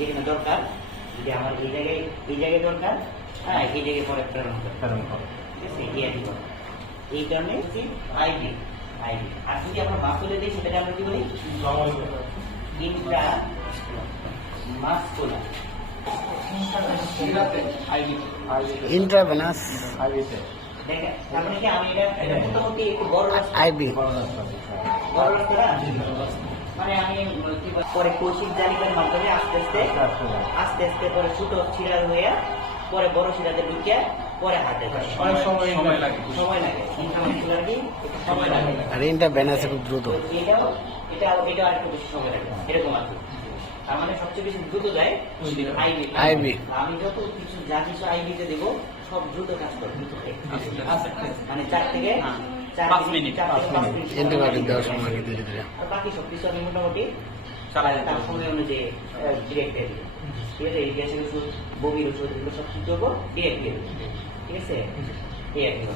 যেখানে দরকার যদি আমার এই জায়গায় এই জায়গায় দরকার হ্যাঁ এই জায়গায় পরে প্রেরণ করে কারণ করো। ঠিক আছে এই আর এই কারণে হচ্ছে আইডি আইডি আর যদি আমরা মাসুলে দিই সেটাকে আমরা কি বলি? Intramuscular intravenous. মানে আমি এটা মোটামুটি একটু বড় রাস্তা। আইবি। বড় রাস্তা। বড় রাস্তা না? মানে আমি পরে কৌশিক জালিকার মাধ্যমে আস্তে আস্তে আস্তে আস্তে পরে ছোট সিরাজ হয়ে পরে বড় সিরাজে ঢুকে পরে হাতে। অনেক সময় সময় লাগে। সময় লাগে। সময় লাগে। আর খুব দ্রুত। এটাও এটা এটা আরেকটু বেশি সময় লাগে। এরকম আর তার মানে সবচেয়ে বেশি দ্রুত যায় আইবি। IB আমি যত কিছু যা কিছু আইবিতে দেবো সব দ্রুত কাজ করে। মানে চার থেকে চার পাঁচ মিনিট মিনিট, চার পাঁচ থেকে পাঁচ মিনিট। মিনিট। অ্যান্টিবায়োটিক দেওয়ার সময় আগে ধীরে ধীরে আর বাকি সব কিছু আমি মোটামুটি চালাই তার সময় অনুযায়ী ডিরেক্ট দিয়ে ঠিক আছে? গ্যাসের ওষুধ বমির ওষুধ এগুলো সব কি করব ডিরেক্ট দিয়ে ঠিক আছে? এই আর কি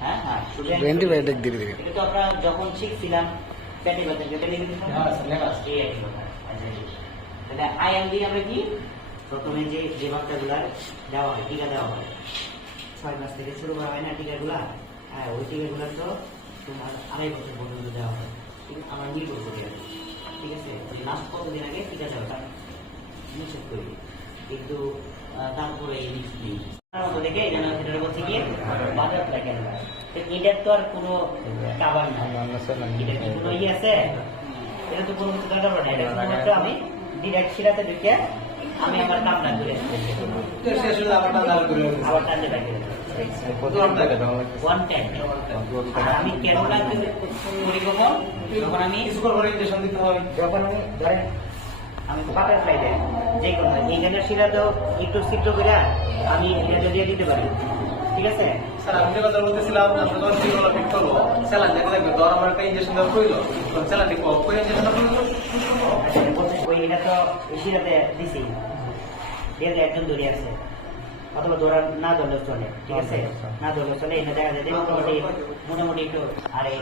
হ্যাঁ হ্যাঁ অ্যান্টিবায়োটিক ধীরে ধীরে এটা তো আমরা যখন শিখছিলাম ব্যথা হ্যাঁ, আমরা কি? প্রথমে যে যে বাচ্চাগুলা দেওয়া হয় টিকা দেওয়া হয়। ছয় মাস থেকে শুরু করা হয় না টিকাগুলা? হ্যাঁ ওই তো তোমার আড়াই বছর পর্যন্ত দেওয়া হয়। কিন্তু আমার নির্ভর করে আর? ঠিক আছে? লাস্ট কতদিন আগে? টিকা দেওয়া তার নিষেধ করি। কিন্তু তারপরে এই রিস্ক নেই। দেখে এখানে সেটার বলছে কি বাজার প্যাকেট তো এটার তো আর কোনো কাবার নাই। এটা কি কোনো ইয়ে আছে? এটা তো কোনো কিছু দরকার পড়ে না এটা আমি ডিরেক্ট শিরাতে ঢুকে আমি আমার কামটা করে আবার টানতে কত টাকা দেওয়া ওয়ান টাইম আমি কেন লাগবে যখন আমি কিছু করব দিতে হবে যখন আমি ধরেন আমি বাটারফ্লাই দেয় যে কোনো এইখানে শিরা তো একটু ছিদ্র করে আমি এটা দিয়ে দিতে পারি ঠিক আছে স্যার আমি যে কথা বলতেছিলাম আমরা যখন সিগুলো ঠিক করব স্যালান দেখা লাগবে ধর আমার একটা ইঞ্জেকশন দেওয়া প্রয়োজন তখন স্যালান ঠিক করব কোন ইঞ্জেকশনটা প্রয়োজন ওই এটা তো এই দিছি দিয়ে একজন দৌড়ে আছে অথবা দৌড়া না ধরলেও চলে ঠিক আছে? না ধরলেও চলে এটা দেখা যায় মোটামুটি মোটামুটি একটু আর এই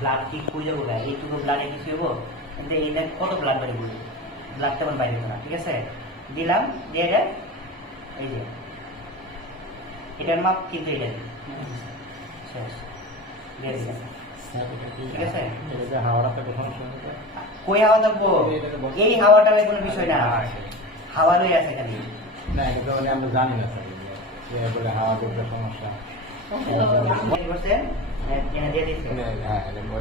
ব্লাড ঠিক করে যাব গা এইটুকু ব্লাডে কিছু হব কিন্তু এই দেখ কত ব্লাড বাড়ি বলি ব্লাড তেমন বাইরে না ঠিক আছে? দিলাম দিয়ে দেয় এই যে। এটার মাপ কিন্তু এটা। শেষ। দিয়ে ঠিক আছে? হাওড়া কই হাওয়া থাকব? এই হাওয়াটার কোনো বিষয় না। হাওয়া রয়ে আছে খালি। না এটা মানে আমরা জানি না স্যার বলে হাওয়া সমস্যা। দিয়ে দিচ্ছেন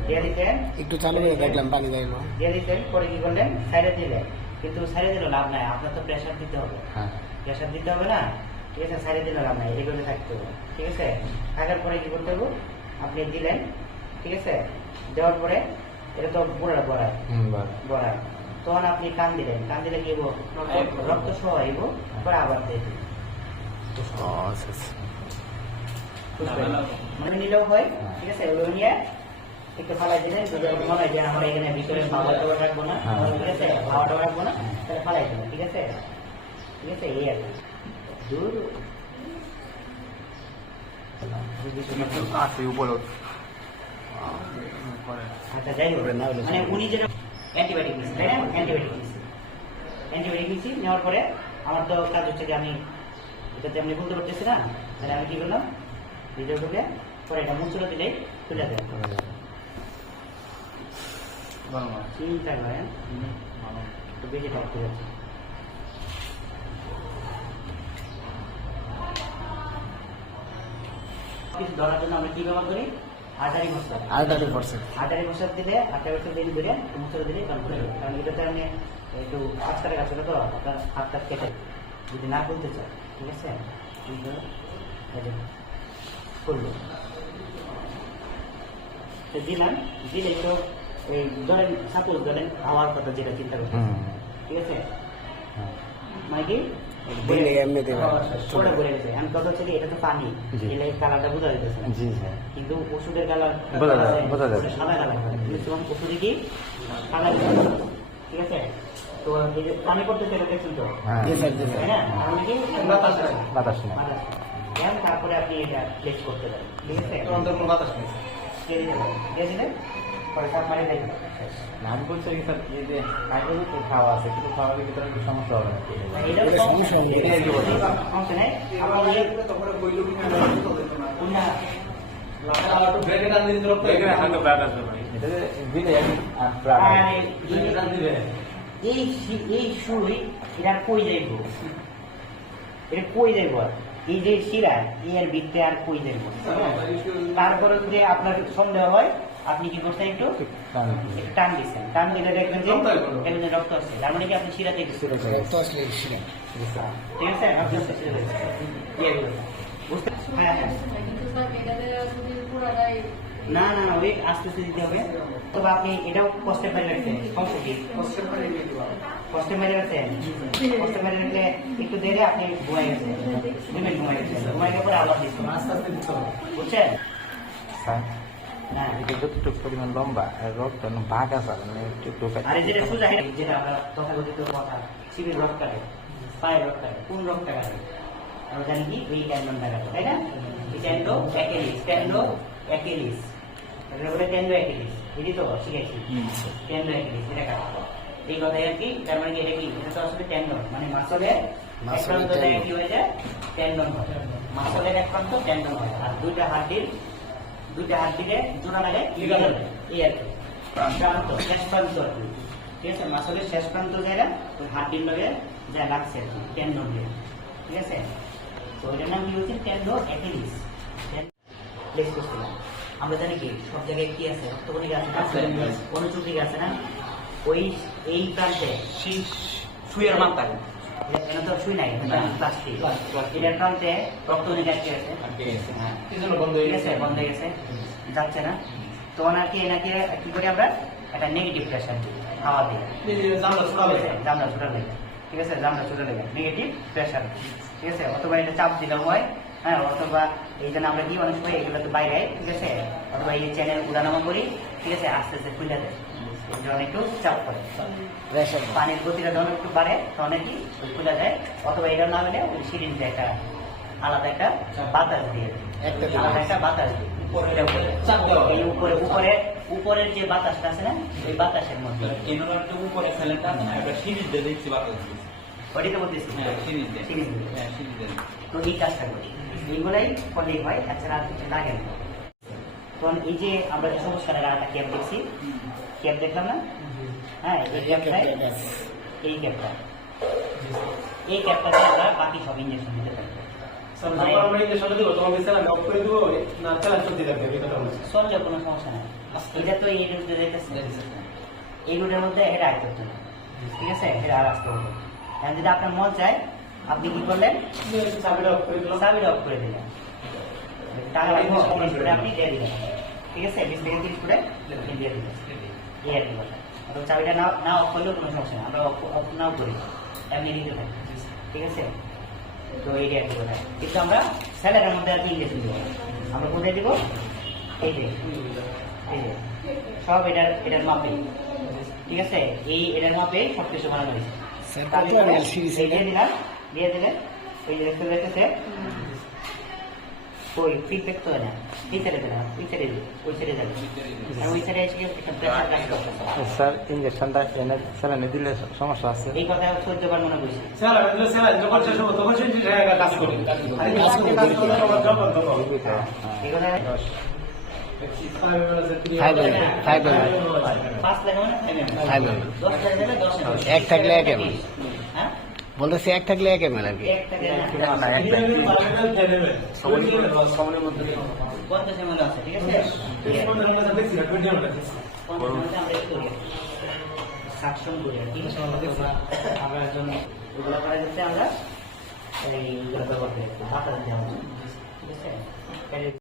দিয়ে দিচ্ছেন একটু চালু করে দেখলাম পানি যাইলো দিয়ে দিচ্ছেন পরে কি করলেন? সাইডে দিলেন কিন্তু সাইডে দিলে লাভ নাই আপনার তো প্রেশার দিতে হবে। হ্যাঁ। প্রেশার দিতে হবে না ঠিক আছে সাইডে দিলে লাভ নাই এগুলো থাকতে হবে ঠিক আছে? থাকার পরে কি করতে হবে? আপনি দিলেন ঠিক আছে? দেওয়ার পরে এটা তো বুড়া বড়ায়। হুম বড়ায়। তখন আপনি কান দিলেন কান দিলে কি রক্ত সহ আইব পরে আবার। মানে নিলেও হয় ঠিক আছে? ওগুলো নিয়ে একটু ফালাই দিলেন যদি মনে হয় যে আমরা এখানে ভিতরে খাওয়া টাওয়া রাখব না হ্যাঁ। ঠিক আছে? খাওয়া টাওয়া রাখব না তাহলে ফালাই দেবেন ঠিক আছে? ঠিক আছে? এই আর দূর। উপরে। আচ্ছা যাই হোক। না মানে উনি যেটা অ্যান্টিবায়োটিক নিচ্ছেন তাই না অ্যান্টিবায়োটিক নিচ্ছেন অ্যান্টিবায়োটিক নিচ্ছি নেওয়ার পরে আমার তো কাজ হচ্ছে যে আমি এটাতে আমি বলতে পারতেছি না তাহলে আমি কি করলাম? ভিডিও ঢুকে পরে এটা মুচুরে দিলেই তুলে দেয় চিন্তা করেন একটু বেশি থাকতে যাচ্ছে। কিছু ধরার জন্য আমরা কি ব্যবহার করি? হাজারি মশলা আর্টারি পড়ছে হাজারি মশলা দিলে হাজারি মশলা দিলে দিলে মশলা দিলে কারণ এটাতে আমি একটু আজকালের কাছে তো আপনার হাতটা কেটে যদি না খুলতে চায় ঠিক আছে? যে দিলাম দিলে একটু এই ধরেন সাপোজ ধরেন হাওয়ার কথা যেটা চিন্তা করছেন ঠিক আছে? মানে কি দিলে এমনি দেবে ওটা বলে গেছে আমি কথা হচ্ছে এটা তো পানি জি। কালারটা বোঝা যেতেছে জি স্যার কিন্তু ওষুধের কালার বোঝা যায়, বোঝা যায়। সাদা কালার কিন্তু ওষুধে কি? কালার ঠিক আছে? তো এই যে পানি পড়তেছে এটা দেখছেন তো? হ্যাঁ। জি স্যার জি স্যার। না তাহলে কি? বাতাস বাতাস নেই। তারপরে আপনি এটা প্লেস করতে পারেন। ঠিক আছে? তো কোনো বাতাস নেই দিয়ে পারেন দিয়ে পয়সা মারি দেয় আমি বলছি কি স্যার? এই যে আগে তো খাওয়া আছে কিন্তু খাওয়ার ভিতরে একটু সমস্যা হবে না। এটা সমস্যা কি? সমস্যা নেই। ব্রেকে দিন আসবে দিলে আর এই- ব্রেকে টান দিবে। এই এই সুই এটা কই যাইব? এটা কই যাইব? আর? এই যে শিরা এর ভিতরে আর কই যাইব? তারপরে যদি আপনার সন্দেহ হয় আপনি কি করছেন একটু? টান একটু টান দিচ্ছেন টান দিলে দেখবেন যে। দেখবেন রক্ত আসছে তার মানে কি আপনি শিরাতে একটু রক্ত আসলে শিরা। ঠিক আছে? শিরা। ইয়ে। বুঝতে হ্যাঁ হ্যাঁ। না না ওই আস্তে আস্তে দিতে হবে। তবে আপনি এটাও কষ্টে পারি রাখছেন সমস্যা কি? কষ্টে মারি রাখছেন কষ্টে মারি রাখলে একটু দেরে আপনি ঘুমাই গেছেন। ঘুমাই গেছেন। ঘুমাই পরে আবার দিচ্ছেন। আস্তে আস্তে দিতে হবে। বুঝছেন? স্যার হ্যাঁ এটা যতটুকু পরিমাণ লম্বা রক্ত ভাগ আছে মানে একটু আর এই যেটা সোজা যেটা আমরা তথাকথিত কথা শিবির রক কাটে পায়ের কাটে কোন রকটা কাটে আমরা জানি কি? ওই ট্যান্ডনটা কাটে তাই না? এই ট্যান্ডো অ্যাকেলিস ট্যান্ডো অ্যাকেলিস এটা বলে ট্যান্ডো অ্যাকেলিস বুঝি তো? শিখেছি। ট্যান্ডো অ্যাকেলিস এটা কাটে এই কথাই আর কি তার মানে এটা কি? এটা তো আসলে ট্যান্ডন মানে মাসলের মাসলের এক প্রান্ত জায়গায় কি হয়ে যায়? ট্যান্ডন হয়। মাসলের এক প্রান্ত ট্যান্ডন হয়। আর দুইটা হাড্ডির দুইটা হাড্ডিতে জোড়া লাগে এই আর কি। প্রান্ত শেষ প্রান্ত আর কি। ঠিক আছে মাসলের শেষ প্রান্ত ওই হাড্ডির লগে যা লাগছে টেন্ডন দিয়ে। ঠিক আছে? তো ওইটার নাম কি হচ্ছে? টেন্ডো অ্যাকিলিস প্লেস করছিলাম আমরা জানি কি সব জায়গায় কি আছে? রক্তকণিকা আছে আছে, আছে। না? ওই এই প্রান্তে সুইয়ের মাপ থাকে অথবা এটা চাপ দিলেও হয় হ্যাঁ অথবা এই জন্য আমরা কি অনেক সময় এগুলো তো বাইরে ঠিক আছে অথবা এই চ্যানেল উড়ানামা করি ঠিক আছে আস্তে আস্তে খুলে দেয় একটু চাপ পানির গতিটা যখন একটু বাড়ে তখন কি ওই খুলে দেয় অথবা এটা না হলে ওই সিরিঞ্জে একটা আলাদা একটা বাতাস দিয়ে আলাদা একটা বাতাস দিয়ে হয়। এই উপরে উপরে উপরের যে বাতাসটা আছে না ওই বাতাসের মধ্যে। উপরে ফেলেটা একটা সিরিজ দিয়ে বাতাস দিচ্ছে। বলতেছি। হ্যাঁ সিরিজ দিয়ে সিরিজ দিয়ে। হ্যাঁ সিরিজ দিয়ে তো এই কাজটা করি। এইগুলাই করলেই হয় তাছাড়া আর কিছু লাগে না। তখন এই যে আমরা যে সবুজ কালার একটা ক্যাপ দেখছি ক্যাপ দেখলাম না? হ্যাঁ এই ক্যাপটায় এই ক্যাপটা। এই ক্যাপটাতে আমরা বাকি সব ইঞ্জেকশন দিতে পারি। চললে কোনো সমস্যা নাই। এটা তো এই রুটে এই রুটের মধ্যে এটা আয় করতে হবে। ঠিক আছে? এটা আর আসতে হবে। যদি আপনার মন চায় আপনি কি করলেন? চাবিটা অফ করে দিলেন। টাকা লাগবে তিরিশ করে আপনি দিয়ে ঠিক আছে? বিশ থেকে তিরিশ করে আপনি দিয়ে দিলেন এই আর কি কথা অথবা চাবিটা না না অফ করলেও কোনো সমস্যা নেই। আমরা অফ নাও করি। এমনি দিতে থাকি। ঠিক আছে? তো এইটাই আর কি কথা কিন্তু আমরা স্যালাডের মধ্যে আর কি ইংলিশ দিব আমরা কোথায় দিব? এই যে এই যে। সব এটার এটার মাপে। ঠিক আছে? এই এটার মাপে সব কিছু বানানো হয়েছে। দিয়ে দিলাম। দিয়ে এই যে দেখতে দেখতেছে ওই ফিডব্যাক তো না এই ছেড়ে দিলাম ওই ছেড়ে দিই ওই ছেড়ে যাবে আর ওই ছেড়ে এসে একটা প্রেশার লাগবে স্যার ইঞ্জেকশনটা এনে স্যালাইনে দিলে সমস্যা আছে এই কথা চোদ্দ বার মনে করছি স্যালাইন দিলে স্যালাইন যখন শেষ হবে তখন সেই জায়গা কাজ করে আর এই কাজ করতে কাজ করতে আবার যখন এই কথা যাবে। এক থাকলে এক। হ্যাঁ বলতেছে এক থাকলে এক এম এল আর কি। আমরা এইগুলো ব্যবহার করি। ঠিক আছে?